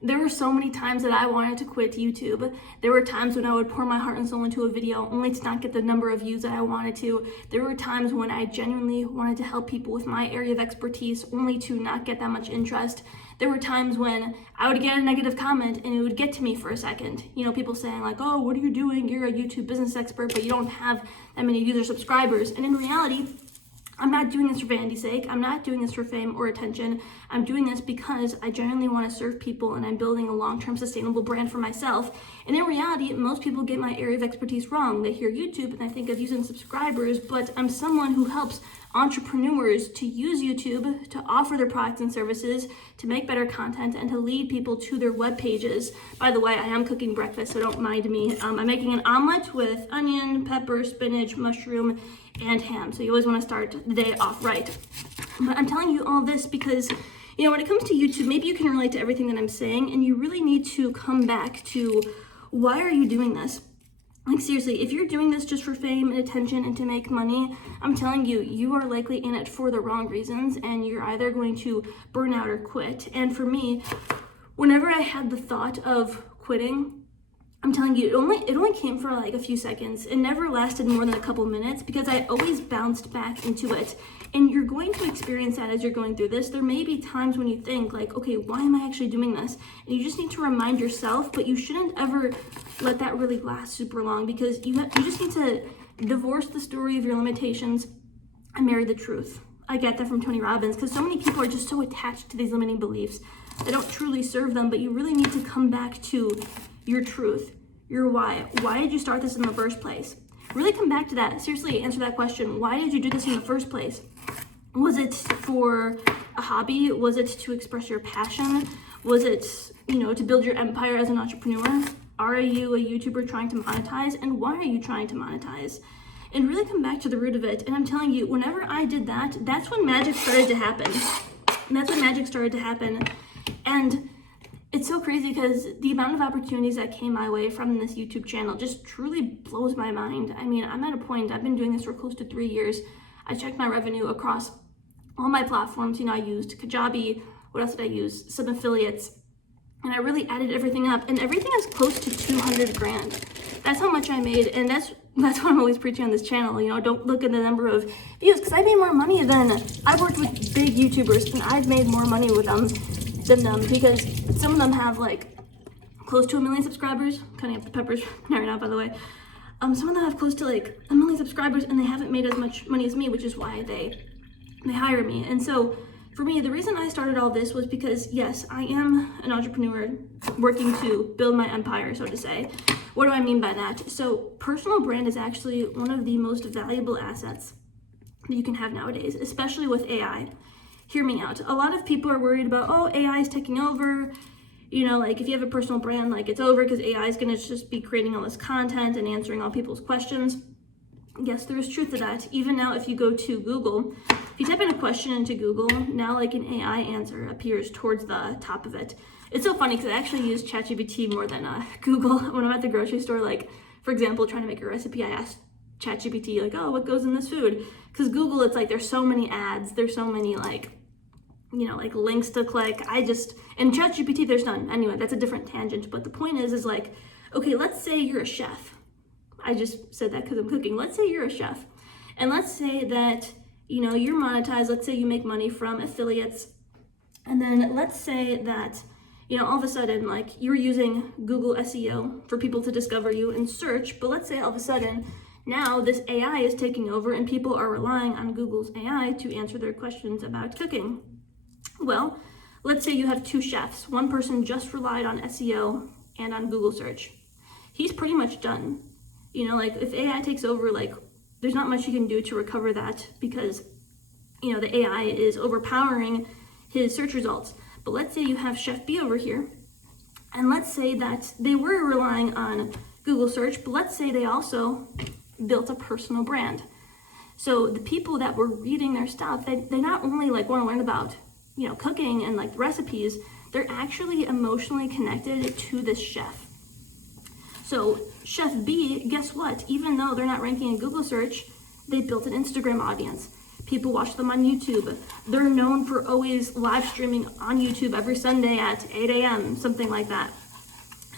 There were so many times that I wanted to quit YouTube. There were times when I would pour my heart and soul into a video only to not get the number of views that I wanted to. There were times when I genuinely wanted to help people with my area of expertise only to not get that much interest. There were times when I would get a negative comment and it would get to me for a second. You know, people saying like, oh, what are you doing? You're a YouTube business expert, but you don't have that many views or subscribers. And in reality, I'm not doing this for vanity's sake. I'm not doing this for fame or attention. I'm doing this because I genuinely want to serve people and I'm building a long-term sustainable brand for myself. And in reality, most people get my area of expertise wrong. They hear YouTube and they think of views and subscribers, but I'm someone who helps entrepreneurs to use YouTube to offer their products and services, to make better content, and to lead people to their web pages. By the way, I am cooking breakfast, so don't mind me. I'm making an omelet with onion, pepper, spinach, mushroom, and ham. So you always want to start the day off right. But I'm telling you all this because, you know, when it comes to YouTube, maybe you can relate to everything that I'm saying, and you really need to come back to, why are you doing this? Like seriously, if you're doing this just for fame and attention and to make money, I'm telling you, you are likely in it for the wrong reasons, and you're either going to burn out or quit. And for me, whenever I had the thought of quitting, I'm telling you, it only came for like a few seconds. It never lasted more than a couple minutes because I always bounced back into it. And you're going to experience that as you're going through this. There may be times when you think like, okay, why am I actually doing this? And you just need to remind yourself, but you shouldn't ever let that really last super long, because you just need to divorce the story of your limitations and marry the truth. I get that from Tony Robbins, because so many people are just so attached to these limiting beliefs. They don't truly serve them, but you really need to come back to your truth, your why. Why did you start this in the first place? Really come back to that. Seriously, answer that question. Why did you do this in the first place? Was it for a hobby? Was it to express your passion? Was it, you know, to build your empire as an entrepreneur? Are you a YouTuber trying to monetize? And why are you trying to monetize? And really come back to the root of it. And I'm telling you, whenever I did that, that's when magic started to happen. And it's so crazy because the amount of opportunities that came my way from this YouTube channel just truly blows my mind. I mean, I'm at a point, I've been doing this for close to 3 years. I checked my revenue across all my platforms. You know, I used Kajabi. What else did I use? Some affiliates. And I really added everything up, and everything is close to 200 grand. That's how much I made, and that's what I'm always preaching on this channel. You know, don't look at the number of views, because I made more money I've worked with big YouTubers, and I've made more money with them than them, because some of them have like close to 1 million subscribers. Cutting up the peppers right now, by the way. Some of them have close to like 1 million subscribers, and they haven't made as much money as me, which is why they hire me. And so for me, the reason I started all this was because, yes, I am an entrepreneur working to build my empire, so to say. What do I mean by that? So personal brand is actually one of the most valuable assets that you can have nowadays, especially with AI. Hear me out. A lot of people are worried about, oh, AI is taking over. You know, like if you have a personal brand, like it's over because AI is going to just be creating all this content and answering all people's questions. Yes, there is truth to that. Even now, if you go to Google, if you type in a question into Google, now like an AI answer appears towards the top of it. It's so funny because I actually use ChatGPT more than Google. When I'm at the grocery store, like for example, trying to make a recipe, I ask ChatGPT like, oh, what goes in this food? Because Google, it's like there's so many ads, there's so many like, you know, like links to click. In ChatGPT, there's none. Anyway, that's a different tangent. But the point is like, okay, let's say you're a chef. I just said that because I'm cooking. Let's say you're a chef. And let's say that, you know, you're monetized. Let's say you make money from affiliates. And then let's say that, you know, all of a sudden, like you're using Google SEO for people to discover you and search. But let's say all of a sudden, now this AI is taking over and people are relying on Google's AI to answer their questions about cooking. Well, let's say you have 2 chefs. One person just relied on SEO and on Google search. He's pretty much done. You know, like if AI takes over, like there's not much you can do to recover that because, you know, the AI is overpowering his search results. But let's say you have Chef B over here, and let's say that they were relying on Google search, but let's say they also built a personal brand. So the people that were reading their stuff, they not only like want to learn about, you know, cooking and like recipes, they're actually emotionally connected to this chef. So Chef B, guess what? Even though they're not ranking in Google search, they built an Instagram audience. People watch them on YouTube. They're known for always live streaming on YouTube every Sunday at 8 a.m., something like that.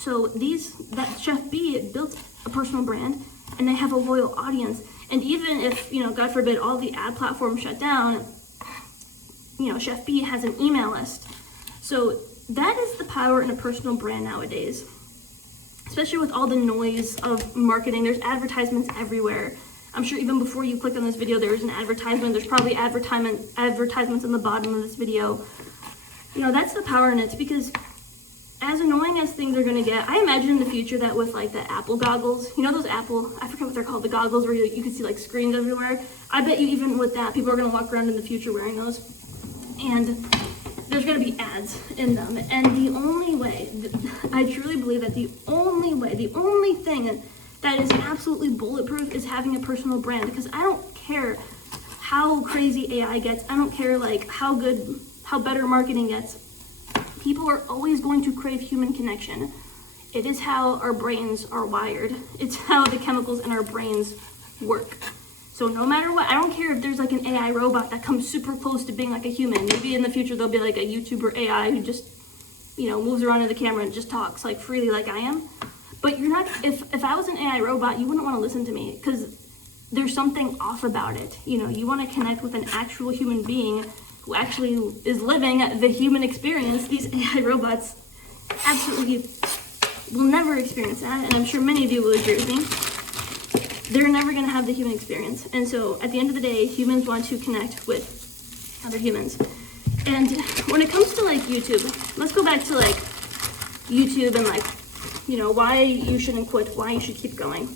So that Chef B built a personal brand, and they have a loyal audience. And even if, God forbid, all the ad platforms shut down, Chef B has an email list. So that is the power in a personal brand nowadays. Especially with all the noise of marketing, there's advertisements everywhere. I'm sure even before you clicked on this video, there was an advertisement. There's probably advertisements on the bottom of this video. That's the power in it, because as annoying as things are gonna get, I imagine in the future that with like the Apple goggles, those Apple, I forget what they're called, the goggles where you can see like screens everywhere. I bet you even with that, people are gonna walk around in the future wearing those. And there's gonna be ads in them. And the only way, I truly believe that the only thing that is absolutely bulletproof is having a personal brand. Because I don't care how crazy AI gets, I don't care like how better marketing gets. People are always going to crave human connection. It is how our brains are wired. It's how the chemicals in our brains work. So no matter what, I don't care if there's like an AI robot that comes super close to being like a human. Maybe in the future there'll be like a YouTuber AI who just, moves around in the camera and just talks like freely like I am. But you're not, if I was an AI robot, you wouldn't want to listen to me, because there's something off about it. You want to connect with an actual human being who actually is living the human experience. These AI robots absolutely will never experience that, and I'm sure many of you will agree with me. They're never going to have the human experience. And so at the end of the day, humans want to connect with other humans. And when it comes to like YouTube, let's go back to like YouTube and like, why you shouldn't quit, why you should keep going.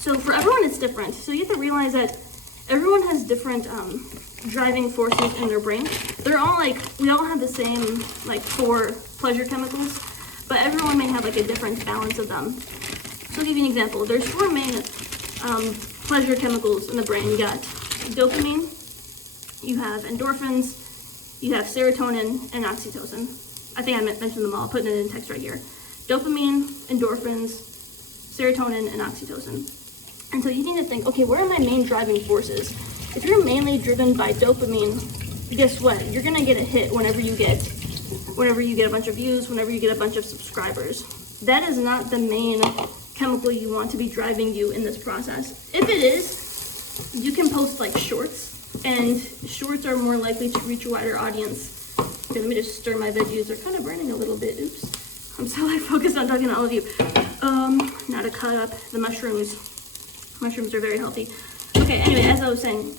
So for everyone, it's different. So you have to realize that everyone has different driving forces in their brain. They're all we all have the same 4 pleasure chemicals, but everyone may have like a different balance of them. So I'll give you an example. There's 4 main pleasure chemicals in the brain. You got dopamine, you have endorphins, you have serotonin, and oxytocin. I think I mentioned them all. I'll put it in text right here. Dopamine, endorphins, serotonin, and oxytocin. And so you need to think, okay, what are my main driving forces? If you're mainly driven by dopamine, guess what? You're gonna get a hit whenever you get a bunch of views, whenever you get a bunch of subscribers. That is not the main chemical you want to be driving you in this process. If it is, you can post like shorts, and shorts are more likely to reach a wider audience. Okay, let me just stir my veggies. They're kind of burning a little bit. Oops. I'm so focused on talking to all of you. Now to cut up the mushrooms. Mushrooms are very healthy. Okay, anyway, as I was saying,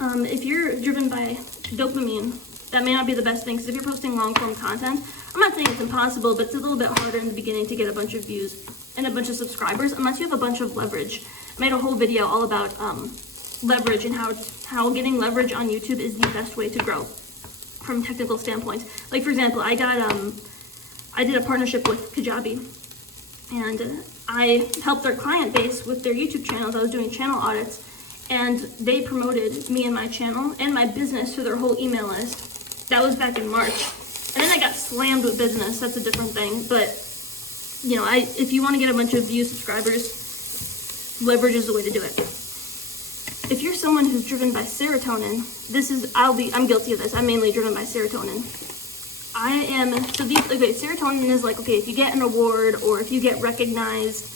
if you're driven by dopamine, that may not be the best thing, because if you're posting long-form content, I'm not saying it's impossible, but it's a little bit harder in the beginning to get a bunch of views and a bunch of subscribers, unless you have a bunch of leverage. I made a whole video all about leverage and how getting leverage on YouTube is the best way to grow from technical standpoint. Like, for example, I did a partnership with Kajabi, and I helped their client base with their YouTube channels. I was doing channel audits, and they promoted me and my channel and my business to their whole email list. That was back in March. And then I got slammed with business. That's a different thing. But, if you want to get a bunch of views, subscribers, leverage is the way to do it. If you're someone who's driven by serotonin, I'm guilty of this. I'm mainly driven by serotonin. Serotonin is if you get an award or if you get recognized,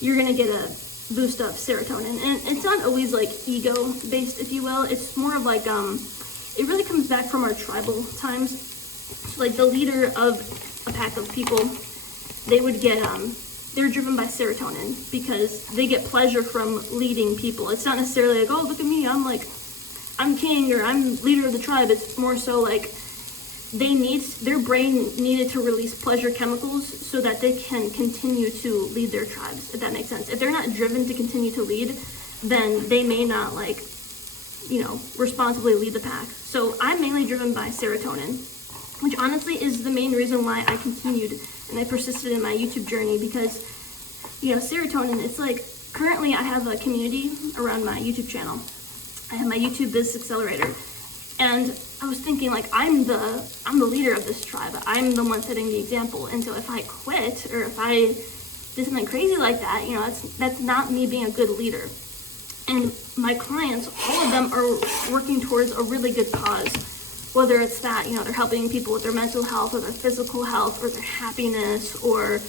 you're gonna get a boost of serotonin. And it's not always ego based, if you will. It's more of it really comes back from our tribal times. So the leader of a pack of people, they would get they're driven by serotonin because they get pleasure from leading people. It's not necessarily oh, look at me, I'm king or I'm leader of the tribe. It's more so their brain needed to release pleasure chemicals so that they can continue to lead their tribes, if that makes sense. If they're not driven to continue to lead, then they may not responsibly lead the pack. So I'm mainly driven by serotonin, which honestly is the main reason why I continued and I persisted in my YouTube journey, because serotonin, it's currently I have a community around my YouTube channel. I have my YouTube Business Accelerator, and I was thinking I'm the leader of this tribe. I'm the one setting the example. And so if I quit or if I did something crazy like that, that's not me being a good leader. And my clients, all of them are working towards a really good cause. Whether it's that, they're helping people with their mental health or their physical health or their happiness, or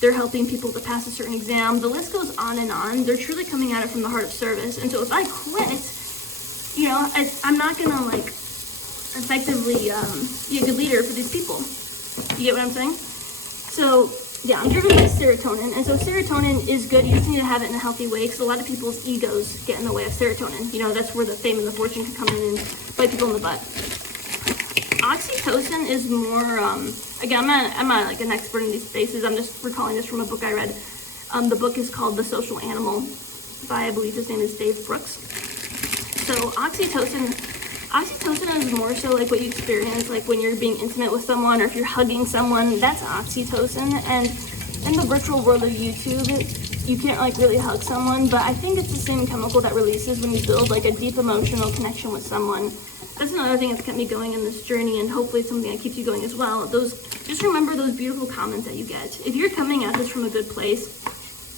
they're helping people to pass a certain exam. The list goes on and on. They're truly coming at it from the heart of service. And so if I quit, I'm not going to effectively be a good leader for these people. You get what I'm saying? So yeah, I'm driven by serotonin. And so serotonin is good. You just need to have it in a healthy way, because a lot of people's egos get in the way of serotonin. That's where the fame and the fortune can come in and bite people in the butt. Oxytocin is more, again, I'm not like an expert in these spaces. I'm just recalling this from a book I read. The book is called The Social Animal by, I believe his name is Dave Brooks. So oxytocin is more so like what you experience like when you're being intimate with someone, or if you're hugging someone. That's oxytocin. And in the virtual world of YouTube, you can't really hug someone, but I think it's the same chemical that releases when you build a deep emotional connection with someone. That's another thing that's kept me going in this journey, and hopefully it's something that keeps you going as well. Just remember those beautiful comments that you get. If you're coming at this from a good place,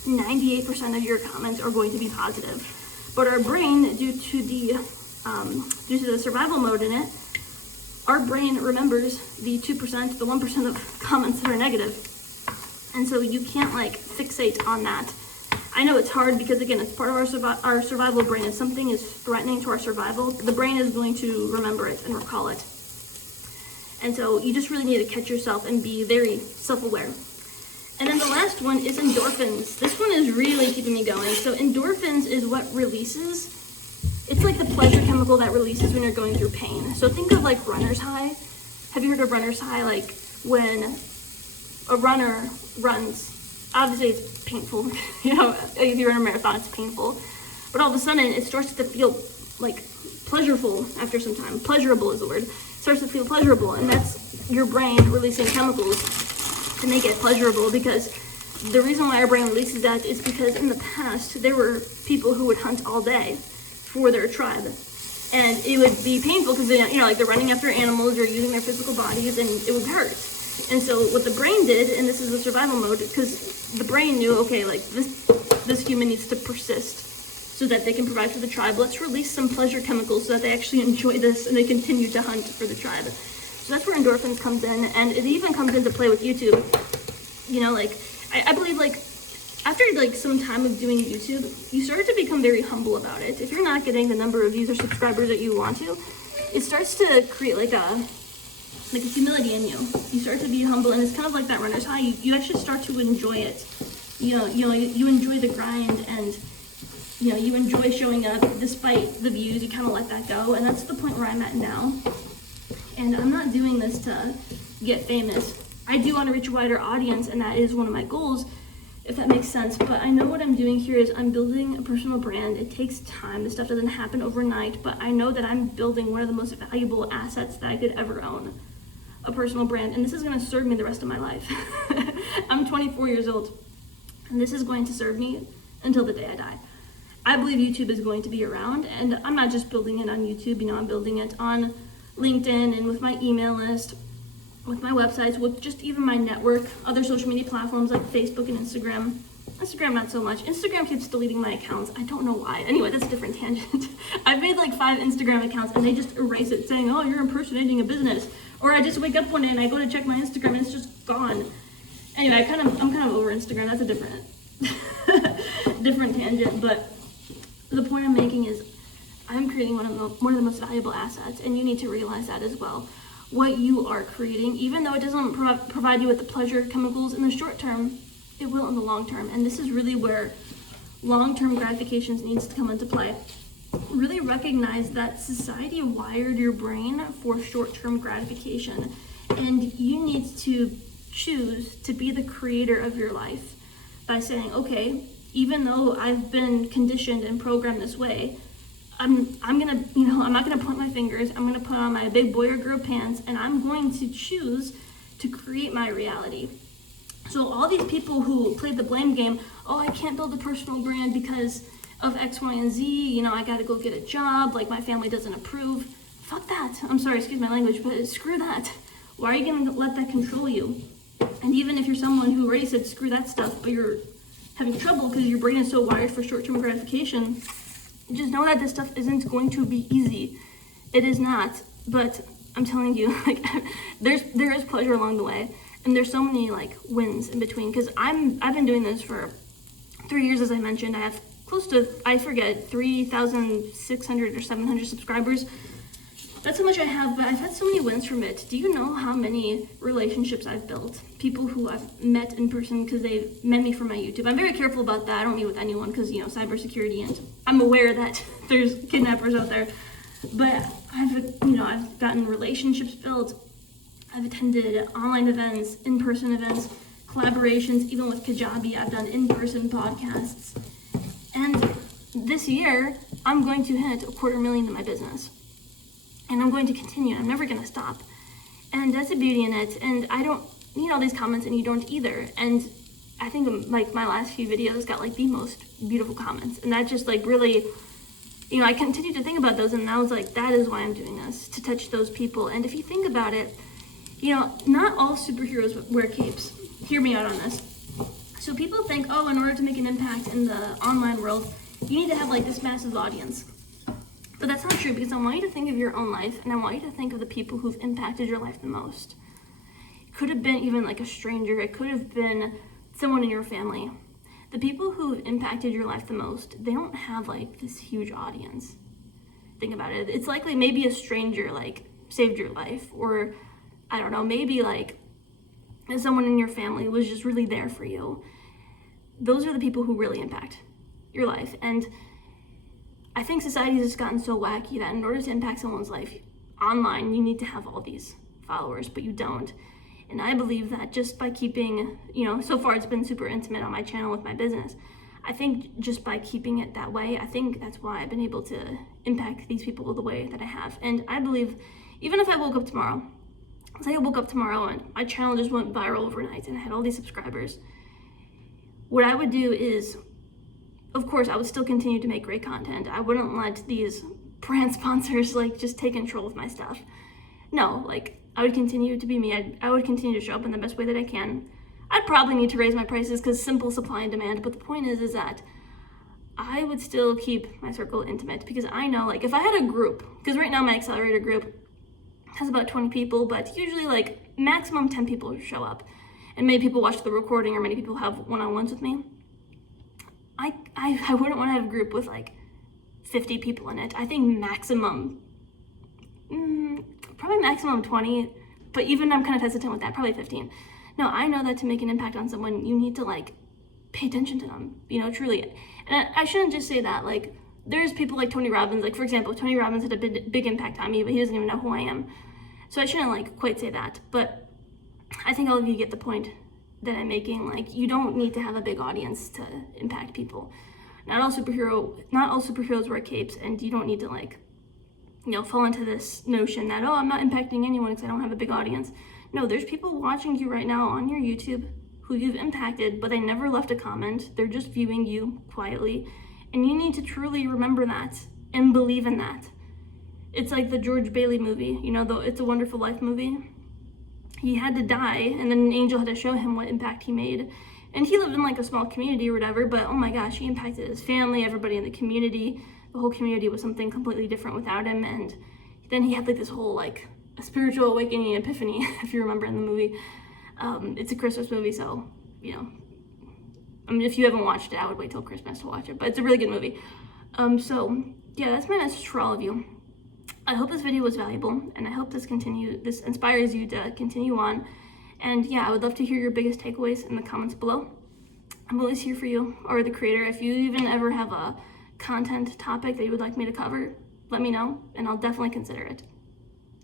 98% of your comments are going to be positive. But our brain, due to the survival mode in it, our brain remembers the 2%, the 1% of comments that are negative. And so you can't fixate on that. I know it's hard because, again, it's part of our survival brain. If something is threatening to our survival, the brain is going to remember it and recall it. And so you just really need to catch yourself and be very self-aware. And then the last one is endorphins. This one is really keeping me going. So endorphins is what releases. It's like the pleasure chemical that releases when you're going through pain. So think of runner's high. Have you heard of runner's high? When a runner runs, obviously it's painful. If you're in a marathon, it's painful. But all of a sudden, it starts to feel pleasurable after some time. Pleasurable is the word. It starts to feel pleasurable, and that's your brain releasing chemicals to make it pleasurable. Because the reason why our brain releases that is because in the past, there were people who would hunt all day for their tribe. And it would be painful because, they're running after animals or using their physical bodies, and it would hurt. And so what the brain did, and this is the survival mode, because the brain knew, okay, this human needs to persist so that they can provide for the tribe. Let's release some pleasure chemicals so that they actually enjoy this and they continue to hunt for the tribe. So that's where endorphins comes in, and it even comes into play with YouTube. I believe after some time of doing YouTube, you start to become very humble about it. If you're not getting the number of views or subscribers that you want to, it starts to create a humility in you. You start to be humble, and it's kind of like that runner's high. You actually start to enjoy it. You enjoy the grind, and you enjoy showing up despite the views. You kind of let that go, and that's the point where I'm at now. And I'm not doing this to get famous. I do want to reach a wider audience, and that is one of my goals, if that makes sense. But I know what I'm doing here is I'm building a personal brand. It takes time. This stuff doesn't happen overnight, but I know that I'm building one of the most valuable assets that I could ever own. A personal brand, and this is going to serve me the rest of my life. I'm 24 years old, and this is going to serve me until the day I die. I believe YouTube is going to be around, and I'm not just building it on YouTube. I'm building it on LinkedIn and with my email list, with my websites, with just even my network, other social media platforms like Facebook and Instagram. Instagram, not so much. Instagram keeps deleting my accounts. I don't know why. Anyway, that's a different tangent. I've made 5 Instagram accounts, and they just erase it, saying, oh, you're impersonating a business. Or I just wake up one day and I go to check my Instagram and it's just gone. Anyway, I'm kind of over Instagram. That's a different tangent. But the point I'm making is I'm creating one of the most valuable assets, and you need to realize that as well. What you are creating, even though it doesn't provide you with the pleasure chemicals in the short term, it will in the long term. And this is really where long-term gratifications needs to come into play. Really recognize that society wired your brain for short-term gratification, and you need to choose to be the creator of your life by saying, okay, even though I've been conditioned and programmed this way, I'm not gonna point my fingers. I'm gonna put on my big boy or girl pants, and I'm going to choose to create my reality. So all these people who play the blame game, oh, I can't build a personal brand because of X, Y, and Z, I gotta go get a job, my family doesn't approve. Fuck that. I'm sorry, excuse my language, but screw that. Why are you gonna let that control you? And even if you're someone who already said screw that stuff, but you're having trouble because your brain is so wired for short-term gratification, just know that this stuff isn't going to be easy. It is not, but I'm telling you, like, there is pleasure along the way, and there's so many like wins in between, because I've been doing this for 3 years, as I mentioned. I have close to, I forget, 3,600 or 700 subscribers. That's how much I have, but I've had so many wins from it. Do you know how many relationships I've built? People who I've met in person because they met me from my YouTube. I'm very careful about that. I don't meet with anyone because, you know, cybersecurity, and I'm aware that there's kidnappers out there. But I've gotten relationships built. I've attended online events, in-person events, collaborations, even with Kajabi. I've done in-person podcasts. And this year, I'm going to hit $250,000 in my business. And I'm going to continue. I'm never going to stop. And that's the beauty in it. And I don't need all these comments, and you don't either. And I think like my last few videos got like the most beautiful comments. And that just like really, you know, I continued to think about those, and I was like, that is why I'm doing this, to touch those people. And if you think about it, you know, not all superheroes wear capes. Hear me out on this. So people think, oh, in order to make an impact in the online world, you need to have like this massive audience. But that's not true, because I want you to think of your own life, and I want you to think of the people who've impacted your life the most. It could have been even like a stranger. It could have been someone in your family. The people who've impacted your life the most, they don't have like this huge audience. Think about it. It's likely maybe a stranger like saved your life, or I don't know, maybe like someone in your family was just really there for you. Those are the people who really impact your life. And I think society has just gotten so wacky that in order to impact someone's life online, you need to have all these followers, but you don't. And I believe that just by keeping, you know, so far it's been super intimate on my channel with my business. I think just by keeping it that way, I think that's why I've been able to impact these people the way that I have. And I believe even if I woke up tomorrow, say I woke up tomorrow and my channel just went viral overnight and I had all these subscribers, what I would do is, of course, I would still continue to make great content. I wouldn't let these brand sponsors like just take control of my stuff. No, like I would continue to be me. I would continue to show up in the best way that I can. I'd probably need to raise my prices because simple supply and demand. But the point is that I would still keep my circle intimate, because I know like if I had a group, because right now my accelerator group has about 20 people, but usually like maximum 10 people show up, and many people watch the recording, or many people have one-on-ones with me. I wouldn't want to have a group with like 50 people in it. I think maximum, probably maximum 20, but even I'm kind of hesitant with that, probably 15. No, I know that to make an impact on someone, you need to like pay attention to them, you know, truly. And I shouldn't just say that, like there's people like Tony Robbins, like for example, Tony Robbins had a big impact on me, but he doesn't even know who I am. So I shouldn't like quite say that, but I think all of you get the point that I'm making. Like you don't need to have a big audience to impact people. Not all superheroes wear capes, and you don't need to like, you know, fall into this notion that, oh, I'm not impacting anyone because I don't have a big audience. No, there's people watching you right now on your YouTube who you've impacted, but they never left a comment. They're just viewing you quietly. And you need to truly remember that and believe in that. It's like the George Bailey movie, you know, the It's a Wonderful Life movie. He had to die, and then an angel had to show him what impact he made. And he lived in like a small community or whatever, but oh my gosh, he impacted his family, everybody in the community. The whole community was something completely different without him. And then he had like this whole like a spiritual awakening, epiphany, if you remember in the movie. It's a Christmas movie, so, you know, I mean, if you haven't watched it, I would wait till Christmas to watch it, but it's a really good movie. So yeah, that's my message for all of you. I hope this video was valuable, and I hope this inspires you to continue on. And yeah, I would love to hear your biggest takeaways in the comments below. I'm always here for you, or the creator. If you even ever have a content topic that you would like me to cover, let me know, and I'll definitely consider it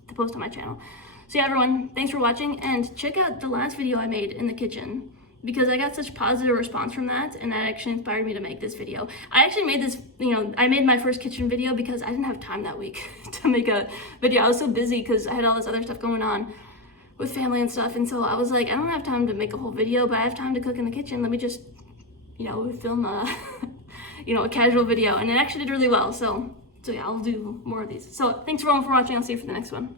to post on my channel. So yeah, everyone, thanks for watching, and check out the last video I made in the kitchen, because I got such positive response from that, and that actually inspired me to make this video. I actually made this, you know, I made my first kitchen video because I didn't have time that week to make a video. I was so busy because I had all this other stuff going on with family and stuff, and so I was like, I don't have time to make a whole video, but I have time to cook in the kitchen. Let me just, you know, film a, you know, a casual video, and it actually did really well. So yeah, I'll do more of these. So thanks everyone for watching. I'll see you for the next one.